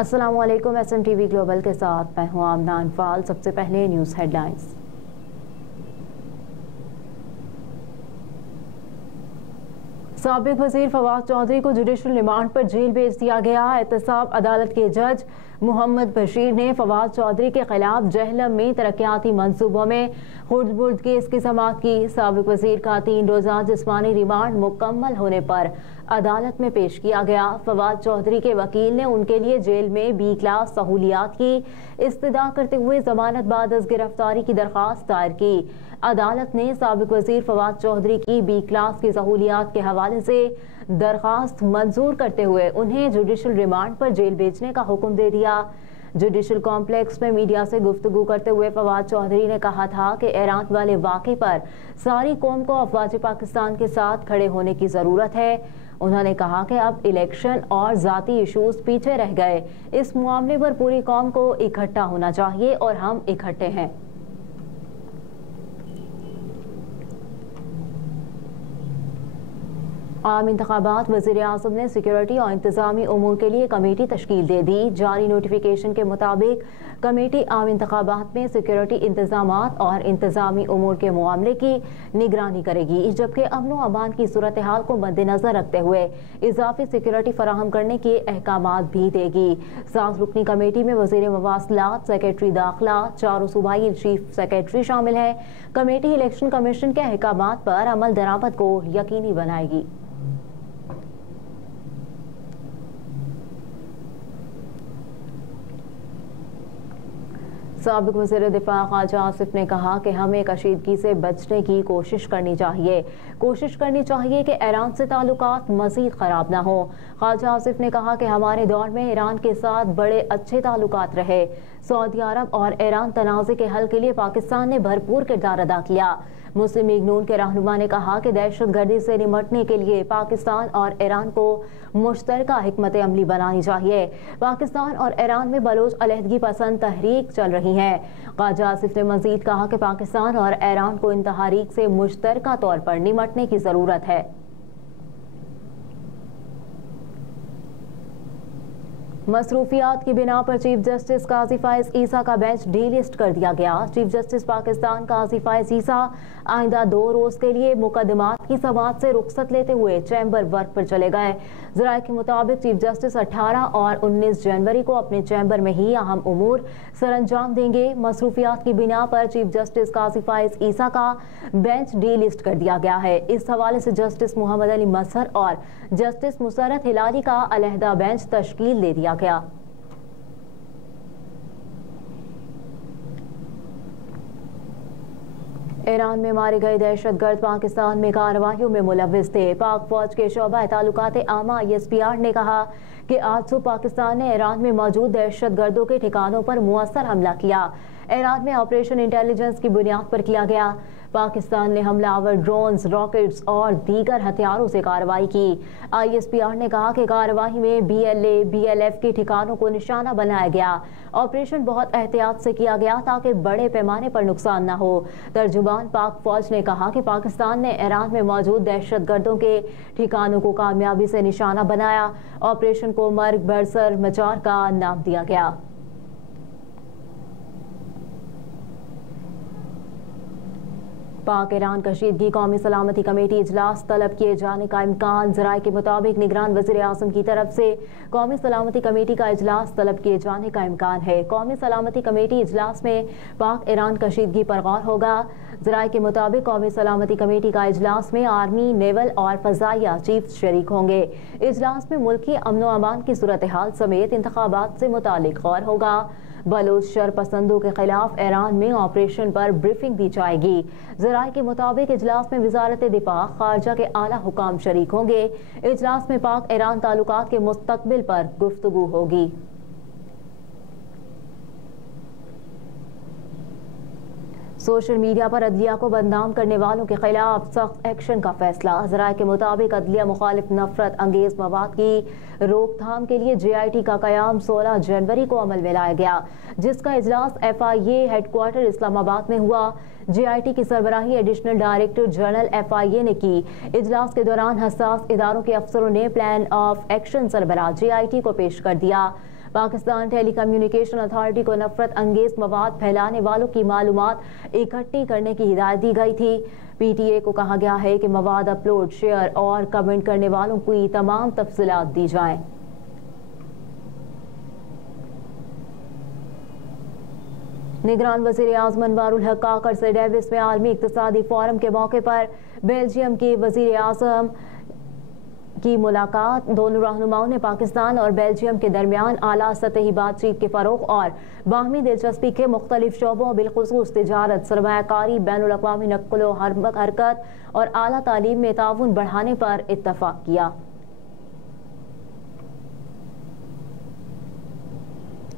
अस्सलामुअलैकुम। SMTV global के साथ मैं हूं आमना अनफाल। सबसे पहले न्यूज़ हेडलाइंस। साबिक वज़ीर फवाद चौधरी को जुडिशल रिमांड पर जेल भेज दिया गया। एहतसाब अदालत के जज मोहम्मद बशीर ने फवाद चौधरी के खिलाफ जहलम में तरक्याती मंसूबों में खुर्द-बुर्द केस की समाअत की। साबिक वज़ीर का 3 रोज़ा जिस्मानी रिमांड मुकम्मल होने पर अदालत में पेश किया गया। फवाद चौधरी के वकील ने उनके लिए जेल में B क्लास सहूलियात की इस्तदा करते हुए जमानत बाद अज़ गिरफ्तारी की दरख्वास्त दायर की। अदालत ने साबिक वज़ीर फवाद चौधरी की B क्लास की सहूलियात के हवाले से दरख्वास्त मंजूर करते हुए उन्हें जुडिशल रिमांड पर जेल भेजने का हुक्म दे दिया। जुडिशल कॉम्प्लेक्स में मीडिया से गुफ्तगू करते हुए फवाद चौधरी ने कहा था कि ईरान वाले वाक़े पर सारी कौम को अफवाज पाकिस्तान के साथ खड़े होने की ज़रूरत है। उन्होंने कहा कि अब इलेक्शन और ज़ाती इशूज़ पीछे रह गए। इस मामले पर पूरी कौम को इकट्ठा होना चाहिए और हम इकट्ठे हैं। आम इंतखाबात वज़ीर आज़म ने सिक्योरिटी और इंतज़ामी उमूर के लिए कमेटी तश्कील दे दी। जारी नोटिफिकेशन के मुताबिक कमेटी आम इंतखाबात में सिक्योरिटी इंतजामात और इंतज़ामी उमूर के मामले की निगरानी करेगी, जबकि अमन व अमान की सूरत हाल को मद्देनज़र रखते हुए इजाफी सिक्योरिटी फराहम करने के अहकामात भी देगी। 7 रुकनी कमेटी में वज़ीर मवासलात, सेक्रेटरी दाखिला, 4 सूबाई चीफ सेक्रेटरी शामिल है। कमेटी इलेक्शन कमीशन के अहकामात पर अमल दरामद को यकीनी बनाएगी। साबिक वज़ीर दिफा ख्वाजा आसिफ ने कहा कि हमें कशीदगी से बचने की कोशिश करनी चाहिए कि ईरान से ताल्लुकात मज़ीद ख़राब ना हो। ख्वाजा आसिफ ने कहा कि हमारे दौर में ईरान के साथ बड़े अच्छे ताल्लुकात रहे। सऊदी अरब और ईरान तनाज़े के हल के लिए पाकिस्तान ने भरपूर किरदार अदा किया। मुस्लिम लीग नून के रहनुमा ने कहा कि दहशतगर्दी से निपटने के लिए पाकिस्तान और ईरान को मुश्तरका हिकमत अमली बनानी चाहिए। पाकिस्तान और ईरान में बलोच अलहदगी पसंद तहरीक चल रही है। ख्वाजा आसिफ ने मजीद कहा कि पाकिस्तान और ईरान को इन तहरीक से मुश्तरका तौर पर निपटने की जरूरत है। मसरूफियात की बिना पर चीफ जस्टिस काजी फाइज ईसा का बेंच डीलिस्ट कर दिया गया। चीफ जस्टिस पाकिस्तान काजी फाइज ईसा आइंदा 2 रोज के लिए मुकदमात की समाअत से रुखसत लेते हुए चैम्बर वर्क पर चले गए। ज़राए के मुताबिक चीफ जस्टिस 18 और 19 जनवरी को अपने चैम्बर में ही अहम उमूर सरअंजाम देंगे। मसरूफियात की बिना पर चीफ जस्टिस काजी फाइज ईसा का बेंच डीलिस्ट कर दिया गया है। इस हवाले से जस्टिस मोहम्मद अली मसहर और जस्टिस मुसरत हिलाली का अलहदा बेंच तश्कील दे दिया गया। ईरान में मारे गए दहशतगर्द पाकिस्तान में कार्रवाइयों में मुलव्विस थे। पाक फौज के शोबा ताल्लुकात आमा ISPR ने कहा कि आज सुबह पाकिस्तान ने ईरान में मौजूद दहशतगर्दों के ठिकानों पर मुअस्सर हमला किया। ईरान में ऑपरेशन इंटेलिजेंस की बुनियाद पर किया गया। पाकिस्तान ने हमलावर ड्रोन्स, रॉकेट्स और दीगर हथियारों से कार्रवाई की। ISPR ने कहा कि कार्रवाई में BLA, BLF के ठिकानों को निशाना बनाया गया। ऑपरेशन बहुत एहतियात से किया गया ताकि बड़े पैमाने पर नुकसान न हो। तर्जुमान पाक फौज ने कहा कि पाकिस्तान ने ईरान में मौजूद दहशतगर्दों के ठिकानों को कामयाबी से निशाना बनाया। ऑपरेशन को मर्ग बरसर मचार का नाम दिया गया। पाक ईरान कशीदगी कौमी सलामती कमेटी इजलास तलब किए जाने का इम्कान। ज़राए के मुताबिक निगरान वज़ीर आज़म की तरफ से कौमी सलामती कमेटी का इजलास तलब किए जाने का इम्कान है। कौमी सलामती कमेटी इजलास में पाक ईरान कशीदगी पर गौर होगा। ज़राए के मुताबिक कौमी सलामती कमेटी का इजलास में आर्मी, नेवल और फ़ज़ाइया चीफ शरीक होंगे। इजलास में मुल्की अमन व अमान की सूरत हाल समेत इंतखाबात से मुतालिक गौर होगा। बलोच शरपसंदों के खिलाफ ईरान में ऑपरेशन पर ब्रीफिंग दी जाएगी। ज़राए के मुताबिक इजलास में वज़ारत दिफा, खारजा के आला हुकाम शरीक होंगे। इजलास में पाक ईरान ताल्लुकात के मुस्तकबिल पर गुफ्तगू होगी। सोशल मीडिया पर अदलिया को बदनाम करने वालों के खिलाफ सख्त एक्शन का फैसला। ज़राए के मुताबिक अदलिया मुखालिफ नफरत अंगेज मवाद की रोकथाम के लिए JIT का कयाम 16 जनवरी को अमल में लाया गया, जिसका इजलास FIA हेडक्वार्टर इस्लामाबाद में हुआ। JIT की सरबराही एडिशनल डायरेक्टर जनरल FIA ने की। इजलास के दौरान हसास इदारों के अफसरों ने प्लान ऑफ एक्शन सरबराह JIT को पेश कर दिया। पाकिस्तान टेलीकम्युनिकेशन अथॉरिटी को नफरत अंगेज मवाद फैलाने वालों की मालूमात इकट्ठी करने की हिदायत दी गई थी। PTA को कहा गया है कि मवाद अपलोड, शेयर और कमेंट करने वालों की तमाम तफसीलात दी जाएं। निगरान वज़ीर आज़म अनवारुल हक काकर से डेविस में आलमी इक़्तिसादी फोरम के मौके पर बेल्जियम के वज़ीर आज़म की मुलाकात। दोनों रहनुमाओं ने पाकिस्तान और बेल्जियम के दरमियान आला सतही बातचीत के फ़रोग़ और बाहमी दिलचस्पी के मुख्तलिफ शोबों बिलखुसूस तिजारत, सरमायाकारी, बैनुल अक़वामी नक़्ल व हरकत और आला तालीम में ताउन बढ़ाने पर इत्तफ़ाक़ किया।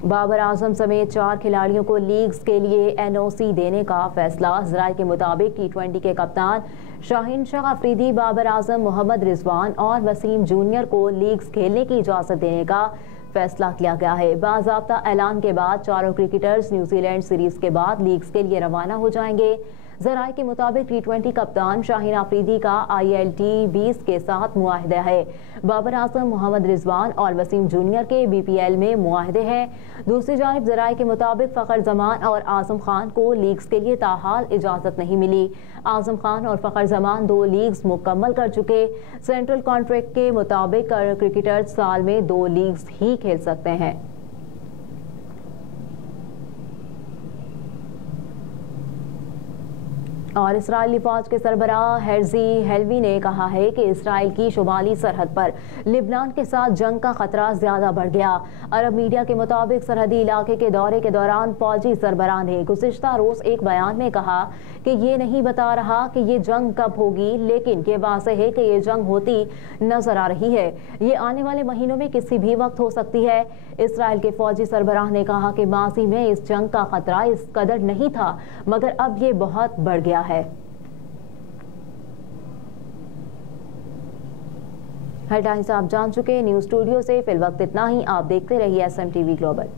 बाबर आजम समेत 4 खिलाड़ियों को लीग्स के लिए NOC देने का फैसला। ज़राए के मुताबिक T20 के कप्तान शाहीन शाह अफरीदी, बाबर आजम, मोहम्मद रिजवान और वसीम जूनियर को लीग्स खेलने की इजाज़त देने का फैसला किया गया है। बाज़ाब्ता ऐलान के बाद चारों क्रिकेटर्स न्यूजीलैंड सीरीज के बाद लीग्स के लिए रवाना हो जाएंगे। ज़राए के मुताबिक T20 कप्तान शाहीन अफरीदी का ILT 20 के साथ मुआहिदा है। बाबर आजम, मोहम्मद रिजवान और वसीम जूनियर के BPL में मुआहिदे हैं। दूसरी जानिब ज़राए के मुताबिक फ़खर जमान और आज़म खान को लीग्स के लिए ताहाल इजाज़त नहीं मिली। आज़म खान और फ़खर जमान 2 लीग्स मुकम्मल कर चुके। सेंट्रल कॉन्ट्रैक्ट के मुताबिक क्रिकेटर साल में 2 लीग्स ही खेल सकते हैं। और इसराइली फौज के सरबराह हेर्जी हेलवी ने कहा है कि इसराइल की शुमाली सरहद पर लिबनान के साथ जंग का खतरा ज्यादा बढ़ गया। अरब मीडिया के मुताबिक सरहदी इलाके के दौरे के दौरान फौजी सरबराह ने गुज़िश्ता रोज एक बयान में कहा कि ये नहीं बता रहा कि ये जंग कब होगी, लेकिन ये वाज़ेह है कि ये जंग होती नजर आ रही है। ये आने वाले महीनों में किसी भी वक्त हो सकती है। इसराइल के फौजी सरबराह ने कहा कि माजी में इस जंग का खतरा इस कदर नहीं था, मगर अब ये बहुत बढ़ गया है। हेडलाइंस आप जान चुके। न्यूज़ स्टूडियो से फिल वक्त इतना ही। आप देखते रहिए SMTV ग्लोबल।